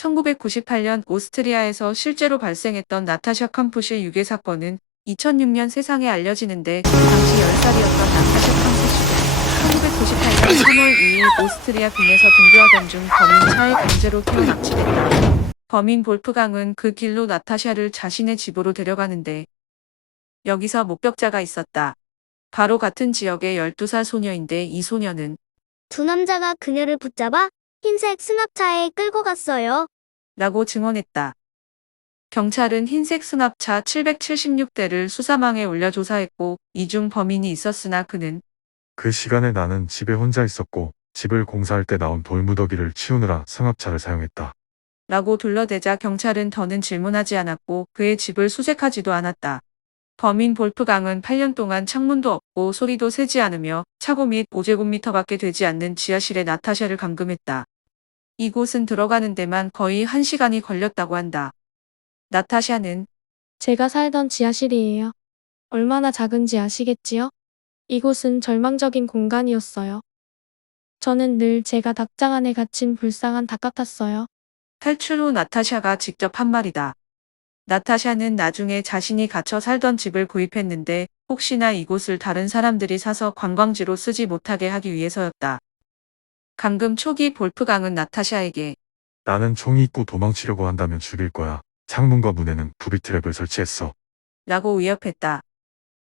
1998년 오스트리아에서 실제로 발생했던 나타샤 캄푸시의 유괴 사건은 2006년 세상에 알려지는데 당시 10살이었던 나타샤 캄푸시가 1998년 3월 2일 오스트리아 빈에서 등교하던 중 범인 차에 강제로 태워 납치됐다. 범인 볼프강은 그 길로 나타샤를 자신의 집으로 데려가는데 여기서 목격자가 있었다. 바로 같은 지역의 12살 소녀인데 이 소녀는 두 남자가 그녀를 붙잡아 흰색 수납차에 끌고 갔어요. 라고 증언했다. 경찰은 흰색 수납차 776대를 수사망에 올려 조사했고 이 중 범인이 있었으나 그는 그 시간에 나는 집에 혼자 있었고 집을 공사할 때 나온 돌무더기를 치우느라 승합차를 사용했다. 라고 둘러대자 경찰은 더는 질문하지 않았고 그의 집을 수색하지도 않았다. 범인 볼프강은 8년 동안 창문도 없고 소리도 새지 않으며 차고 및 5제곱미터밖에 되지 않는 지하실에 나타샤를 감금했다. 이곳은 들어가는 데만 거의 1시간이 걸렸다고 한다. 나타샤는 제가 살던 지하실이에요. 얼마나 작은지 아시겠지요? 이곳은 절망적인 공간이었어요. 저는 늘 제가 닭장 안에 갇힌 불쌍한 닭 같았어요. 탈출 후 나타샤가 직접 한 말이다. 나타샤는 나중에 자신이 갇혀 살던 집을 구입했는데 혹시나 이곳을 다른 사람들이 사서 관광지로 쓰지 못하게 하기 위해서였다. 감금 초기 볼프강은 나타샤에게 나는 총이 있고 도망치려고 한다면 죽일 거야. 창문과 문에는 부비트랩을 설치했어. 라고 위협했다.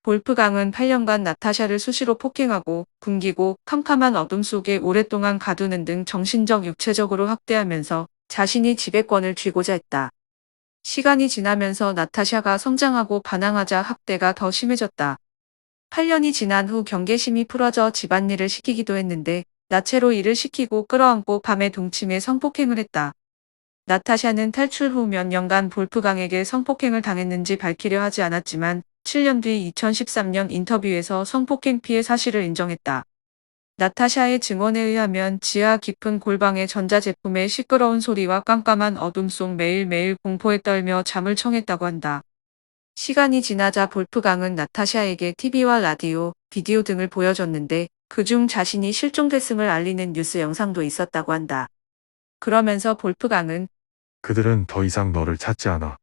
볼프강은 8년간 나타샤를 수시로 폭행하고 굶기고 캄캄한 어둠 속에 오랫동안 가두는 등 정신적 육체적으로 학대하면서 자신이 지배권을 쥐고자 했다. 시간이 지나면서 나타샤가 성장하고 반항하자 학대가 더 심해졌다. 8년이 지난 후 경계심이 풀어져 집안일을 시키기도 했는데 나체로 일을 시키고 끌어안고 밤에 동침해 성폭행을 했다. 나타샤는 탈출 후 몇 년간 볼프강에게 성폭행을 당했는지 밝히려 하지 않았지만 7년 뒤 2013년 인터뷰에서 성폭행 피해 사실을 인정했다. 나타샤의 증언에 의하면 지하 깊은 골방의 전자제품의 시끄러운 소리와 깜깜한 어둠 속 매일매일 공포에 떨며 잠을 청했다고 한다. 시간이 지나자 볼프강은 나타샤에게 TV와 라디오, 비디오 등을 보여줬는데 그중 자신이 실종됐음을 알리는 뉴스 영상도 있었다고 한다. 그러면서 볼프강은 그들은 더 이상 너를 찾지 않아.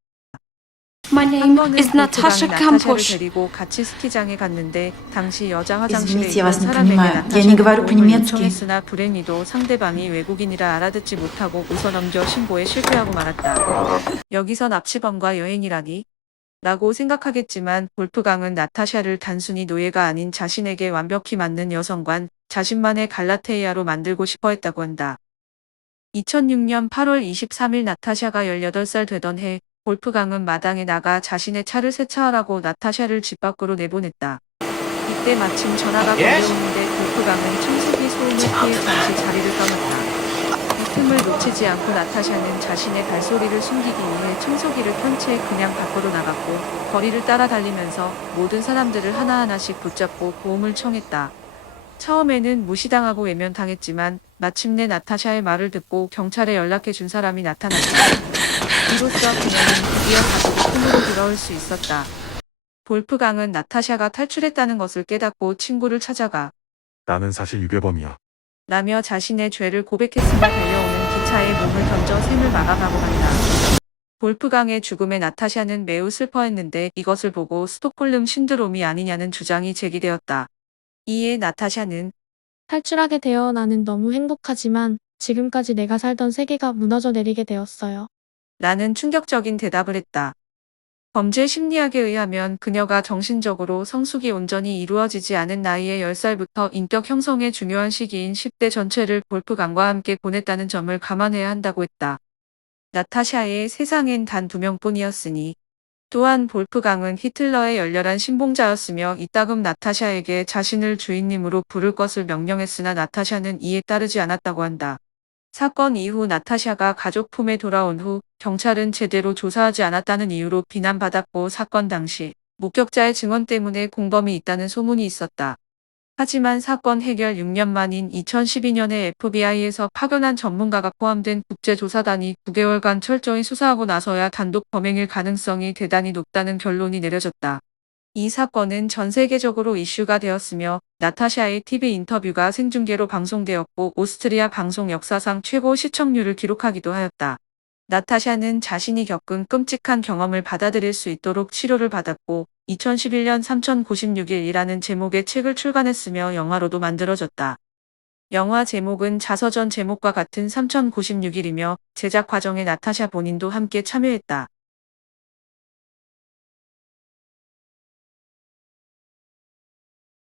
My 한 name 번은 is Natasha 볼프강이 나타샤를 Kampusch. 데리고 같이 스키장에 갔는데 당시 여자 화장실에 Извините, я 있던 вас не 사람에게 понимаю. Я не 나타샤의 говорю 도움을 по-немецки. 요청했으나 불행히도 상대방이 외국인이라 알아듣지 못하고 웃어넘겨 신고에 실패하고 말았다. 여기서 납치범과 여행이라니? 라고 생각하겠지만 볼프강은 나타샤를 단순히 노예가 아닌 자신에게 완벽히 맞는 여성관, 자신만의 갈라테이아로 만들고 싶어 했다고 한다. 2006년 8월 23일 나타샤가 18살 되던 해 볼프강은 마당에 나가 자신의 차를 세차하라고 나타샤를 집 밖으로 내보냈다. 이때 마침 전화가 걸려오는데 볼프강은 청소기 소음을 피해 잠시 자리를 떠났다. 이 틈을 놓치지 않고 나타샤는 자신의 발소리를 숨기기 위해 청소기를 켠 채 그냥 밖으로 나갔고 거리를 따라 달리면서 모든 사람들을 하나하나씩 붙잡고 도움을 청했다. 처음에는 무시당하고 외면당했지만 마침내 나타샤의 말을 듣고 경찰에 연락해 준 사람이 나타났다. 이로써 그녀는 드디어 다시 틈으로 돌아올 수 있었다. 볼프강은 나타샤가 탈출했다는 것을 깨닫고 친구를 찾아가 나는 사실 유괴범이야. 라며 자신의 죄를 고백했으며 달려오는 기차에 몸을 던져 샘을 막아가고 간다. 볼프강의 죽음에 나타샤는 매우 슬퍼했는데 이것을 보고 스톡홀름 신드롬이 아니냐는 주장이 제기되었다. 이에 나타샤는 탈출하게 되어 나는 너무 행복하지만 지금까지 내가 살던 세계가 무너져 내리게 되었어요. 라는 충격적인 대답을 했다. 범죄 심리학에 의하면 그녀가 정신적으로 성숙이 온전히 이루어지지 않은 나이의 10살부터 인격 형성의 중요한 시기인 10대 전체를 볼프강과 함께 보냈다는 점을 감안해야 한다고 했다. 나타샤의 세상엔 단 2명뿐이었으니 또한 볼프강은 히틀러의 열렬한 신봉자였으며 이따금 나타샤에게 자신을 주인님으로 부를 것을 명령했으나 나타샤는 이에 따르지 않았다고 한다. 사건 이후 나타샤가 가족 품에 돌아온 후 경찰은 제대로 조사하지 않았다는 이유로 비난받았고 사건 당시 목격자의 증언 때문에 공범이 있다는 소문이 있었다. 하지만 사건 해결 6년 만인 2012년에 FBI에서 파견한 전문가가 포함된 국제조사단이 9개월간 철저히 수사하고 나서야 단독 범행일 가능성이 대단히 높다는 결론이 내려졌다. 이 사건은 전 세계적으로 이슈가 되었으며 나타샤의 TV 인터뷰가 생중계로 방송되었고 오스트리아 방송 역사상 최고 시청률을 기록하기도 하였다. 나타샤는 자신이 겪은 끔찍한 경험을 받아들일 수 있도록 치료를 받았고 2011년 3096일이라는 제목의 책을 출간했으며 영화로도 만들어졌다. 영화 제목은 자서전 제목과 같은 3096일이며 제작 과정에 나타샤 본인도 함께 참여했다.